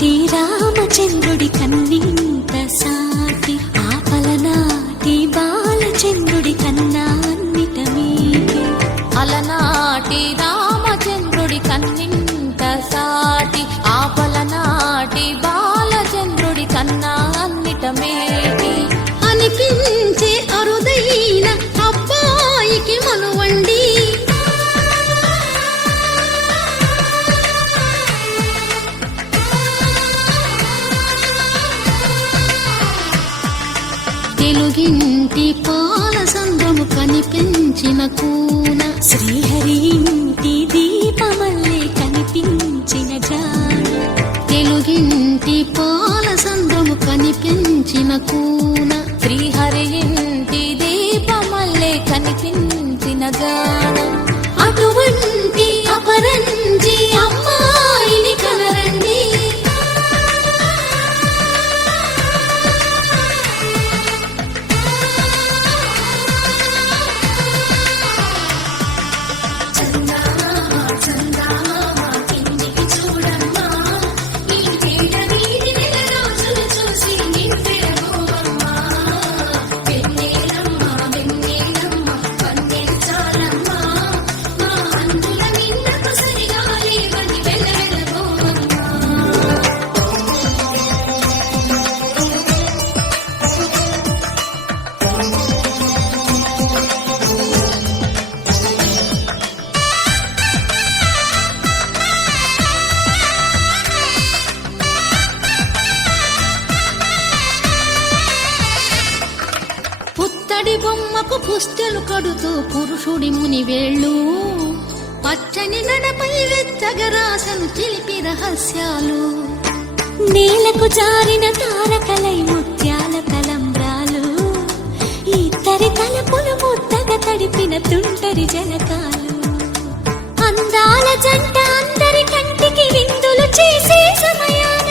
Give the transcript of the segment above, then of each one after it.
అలనాటి రామచంద్రుడి కన్నింత సాటి ఆపలనాటి బాలచంద్రుడి కన్నా అన్నిట మీది. అలనాటి రామచంద్రుడి కన్నింత సాటి ఆపలనాటి బాలచంద్రుడి కన్నా అన్నిట మేటి అనిపించే అరుదైన అబ్బాయికి మనువండి. తెలుగింటి పాల సంద్రము కనిపించిన కూన శ్రీహరి ఇంటి దీపమల్లే కనిపించిన జాన. తెలుగింటి పాల సంద్రము కనిపించిన కూన శ్రీహరి ఇంటి దీపమల్లే కనిపించిన గానం. అటువంటి అపరంజి అమ్మాయిని కనరండి. పుత్తడి బొమ్మకు పుస్తెలు కడుతూ పురుషుడి ముని వేళ్ళు పచ్చని నడపై వెచ్చగరాసను చిలిపి రహస్యాలు. నేలకు జారిన తారకలై ముత్యాల తలంబ్రాలు ఇద్దరి తలపులు ముద్దగా తడిపిన తుంటరి జలకాలు. అందాల జంట అందరి కంటికి విందులు చేసే సమయాన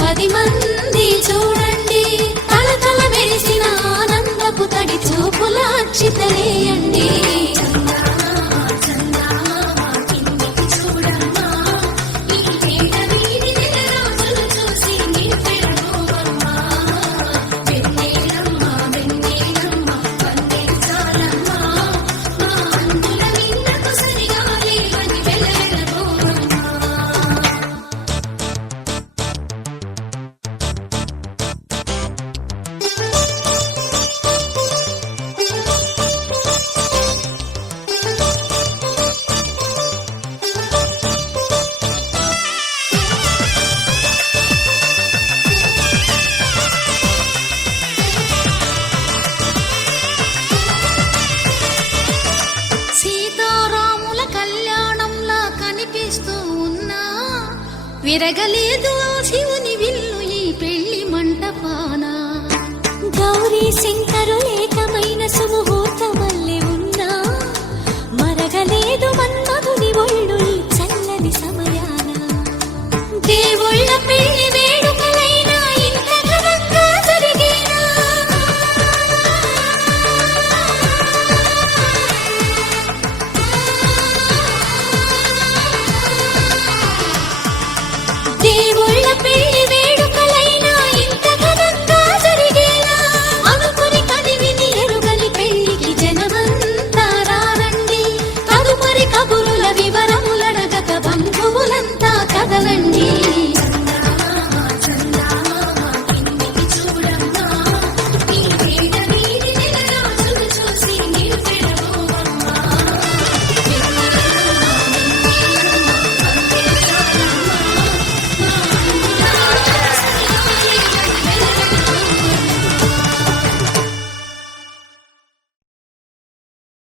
పది మంది చూడండి తలతల మెరిసిన ఆనందపు తడి చూపుల అక్షితలేయండి. విరగలేదు శివుని విల్లు ఈ పెళ్లి మంటపాన. గౌరీ సింగ్